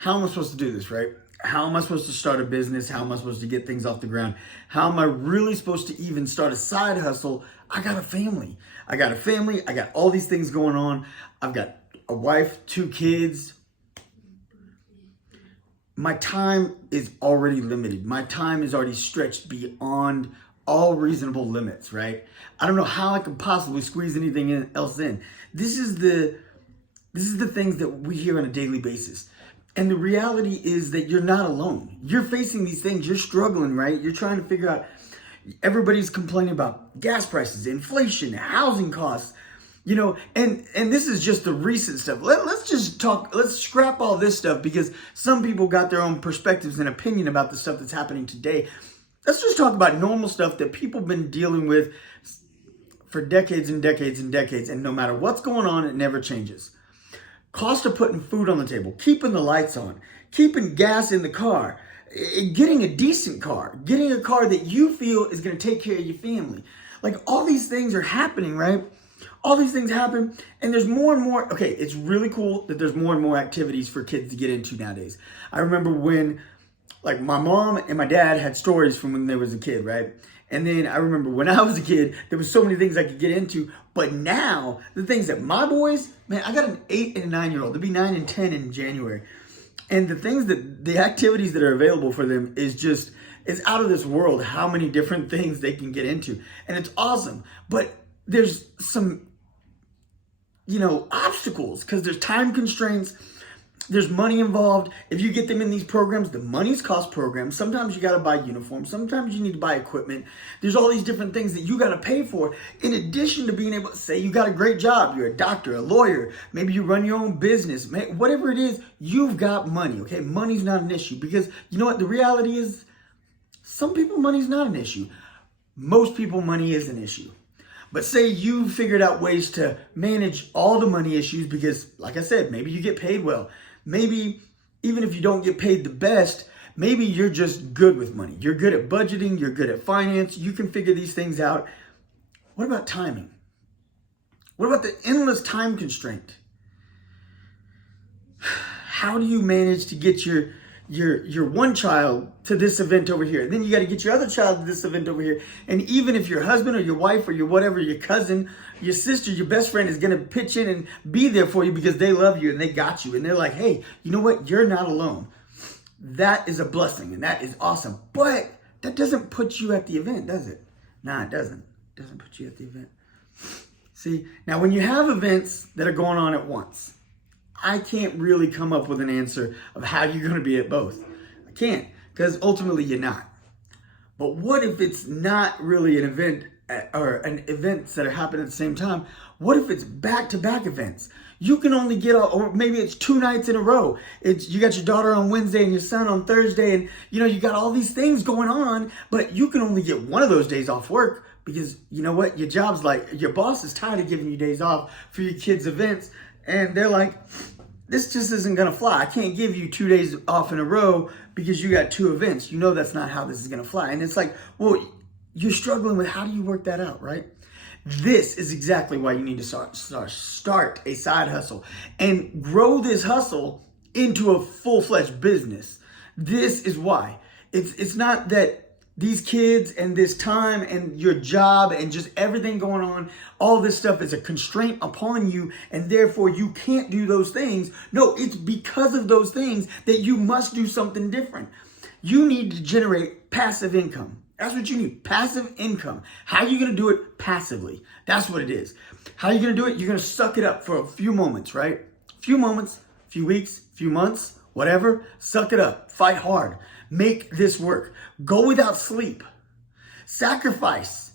how am I supposed to do this, right? How am I supposed to start a business? How am I supposed to get things off the ground? How am I really supposed to even start a side hustle? I got a family. I got a family. I got all these things going on. I've got a wife, 2 kids. My time is already limited. My time is already stretched beyond all reasonable limits, right? I don't know how I could possibly squeeze anything else in. This is the things that we hear on a daily basis. And the reality is that you're not alone. You're facing these things. You're struggling, right? You're trying to figure out, everybody's complaining about gas prices, inflation, housing costs, and this is just the recent stuff. Let's scrap all this stuff because some people got their own perspectives and opinion about the stuff that's happening today. Let's just talk about normal stuff that people have been dealing with for decades and decades and decades. And no matter what's going on, it never changes. Cost of putting food on the table, keeping the lights on, keeping gas in the car, getting a decent car, getting a car that you feel is going to take care of your family. Like, all these things are happening, right? All these things happen, and there's more and more. Okay, it's really cool that there's more and more activities for kids to get into nowadays. I remember when, like, my mom and my dad had stories from when they was a kid, right? And then I remember when I was a kid, there was so many things I could get into. But now, the things that my boys, man, I got an 8 and a 9-year-old. They'll be 9 and 10 in January. And the activities that are available for them it's out of this world how many different things they can get into. And it's awesome. But there's some, obstacles because there's time constraints. There's money involved. If you get them in these programs, the money's cost programs. Sometimes you got to buy uniforms. Sometimes you need to buy equipment. There's all these different things that you got to pay for. In addition to being able to say you got a great job, you're a doctor, a lawyer, maybe you run your own business, whatever it is, you've got money, okay? Money's not an issue because you know what? The reality is some people, money's not an issue. Most people, money is an issue. But say you figured out ways to manage all the money issues because, like I said, maybe you get paid well. Maybe even if you don't get paid the best, maybe you're just good with money. You're good at budgeting. You're good at finance. You can figure these things out. What about timing? What about the endless time constraint? How do you manage to get your one child to this event over here? And then you got to get your other child to this event over here. And even if your husband or your wife or your whatever, your cousin, your sister, your best friend is going to pitch in and be there for you because they love you and they got you. And they're like, hey, you know what? You're not alone. That is a blessing and that is awesome. But that doesn't put you at the event, does it? Nah, it doesn't. It doesn't put you at the event. See, now when you have events that are going on at once, I can't really come up with an answer of how you're going to be at both. I can't, because ultimately you're not. But what if it's not really an event or an events that are happening at the same time? What if it's back-to-back events? You can only get, or maybe it's 2 nights in a row. You got your daughter on Wednesday and your son on Thursday, and you got all these things going on, but you can only get one of those days off work because you know what? Your job's like, your boss is tired of giving you days off for your kids' events. And they're like, this just isn't going to fly. I can't give you 2 days off in a row because you got 2 events. That's not how this is going to fly. And it's like, well, you're struggling with how do you work that out, right? This is exactly why you need to start a side hustle and grow this hustle into a full-fledged business. This is why. It's not that these kids and this time and your job and just everything going on, all this stuff is a constraint upon you and therefore you can't do those things. No, it's because of those things that you must do something different. You need to generate passive income. That's what you need, passive income. How are you going to do it? Passively. That's what it is. How are you going to do it? You're going to suck it up for a few moments, right? Few moments, few weeks, few months, whatever. Suck it up. Fight hard. Make this work. Go without sleep. Sacrifice.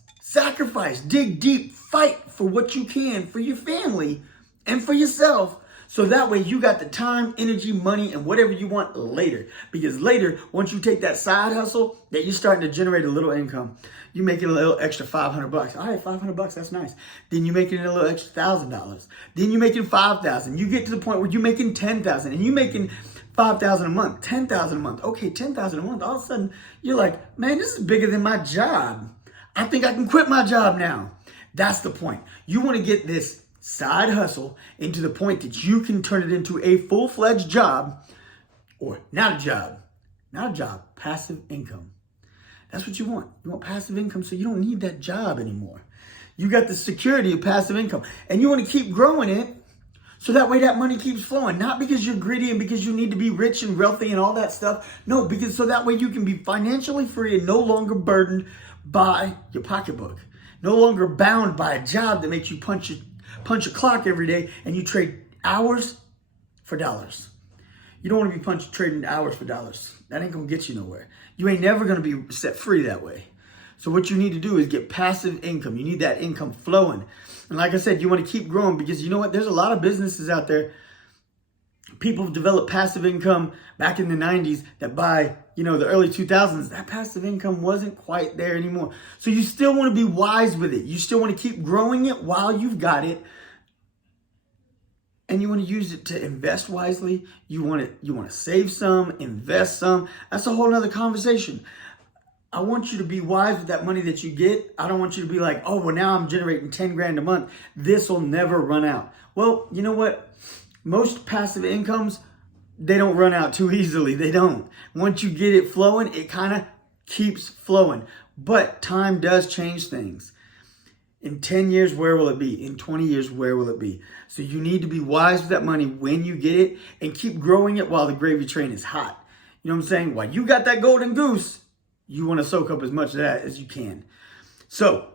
Dig deep. Fight for what you can for your family and for yourself. So that way you got the time, energy, money, and whatever you want later. Because later, once you take that side hustle, that you're starting to generate a little income. You making a little extra $500. All right, $500, that's nice. Then you're making a little extra $1,000. Then you're making $5,000. You get to the point where you're making $10,000 and you're making $5,000 a month, $10,000 a month. Okay, $10,000 a month. All of a sudden, you're like, man, this is bigger than my job. I think I can quit my job now. That's the point. You want to get this side hustle into the point that you can turn it into a full-fledged job, or not a job, passive income. That's what you want. You want passive income so you don't need that job anymore. You got the security of passive income and you want to keep growing it so that way that money keeps flowing. Not because you're greedy and because you need to be rich and wealthy and all that stuff. No, because so that way you can be financially free and no longer burdened by your pocketbook. No longer bound by a job that makes you punch a clock every day and you trade hours for dollars. You don't want to be trading hours for dollars. That ain't going to get you nowhere. You ain't never going to be set free that way. So what you need to do is get passive income. You need that income flowing. And like I said, you want to keep growing because you know what? There's a lot of businesses out there. People have developed passive income back in the 90s that by, the early 2000s, that passive income wasn't quite there anymore. So you still want to be wise with it. You still want to keep growing it while you've got it. And you want to use it to invest wisely. You want to save some, invest some. That's a whole nother conversation. I want you to be wise with that money that you get. I don't want you to be like, oh, well, now I'm generating 10 grand a month. This will never run out. Well, you know what? Most passive incomes, they don't run out too easily. They don't. Once you get it flowing, it kind of keeps flowing. But time does change things. In 10 years, where will it be? In 20 years, where will it be? So you need to be wise with that money when you get it and keep growing it while the gravy train is hot. You know what I'm saying? While you got that golden goose, you want to soak up as much of that as you can. So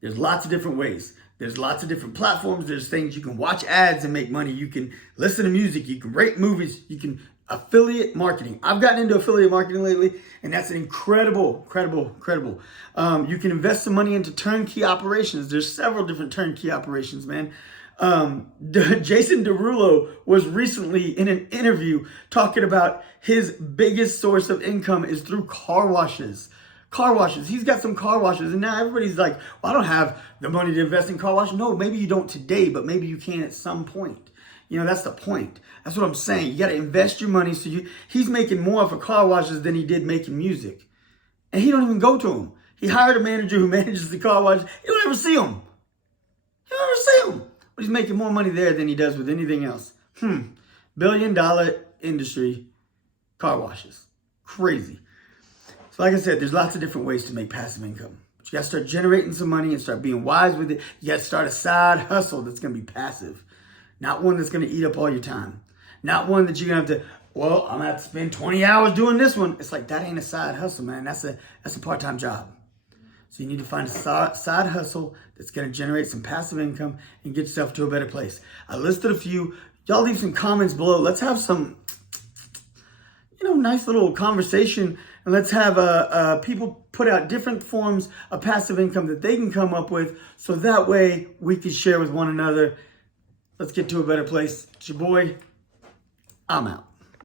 there's lots of different ways. There's lots of different platforms. There's things you can watch ads and make money. You can listen to music. You can rate movies. You can affiliate marketing. I've gotten into affiliate marketing lately, and that's an incredible. You can invest some money into turnkey operations. There's several different turnkey operations, man. Jason Derulo was recently in an interview talking about his biggest source of income is through car washes. Car washes. He's got some car washes, and now everybody's like, well, I don't have the money to invest in car washes. No, maybe you don't today, but maybe you can at some point. That's the point. That's what I'm saying. You got to invest your money. So he's making more for car washes than he did making music. And he don't even go to them. He hired a manager who manages the car washes. You don't ever see him. But he's making more money there than he does with anything else. $1 billion industry, car washes. Crazy. So like I said, there's lots of different ways to make passive income. But you got to start generating some money and start being wise with it. You got to start a side hustle that's going to be passive. Not one that's going to eat up all your time. Not one that you're going to have to, well, I'm going to have to spend 20 hours doing this one. It's like, that ain't a side hustle, man. That's a part-time job. So you need to find a side hustle that's going to generate some passive income and get yourself to a better place. I listed a few. Y'all leave some comments below. Let's have some, nice little conversation. And let's have people put out different forms of passive income that they can come up with. So that way we can share with one another. Let's get to a better place. It's your boy. I'm out.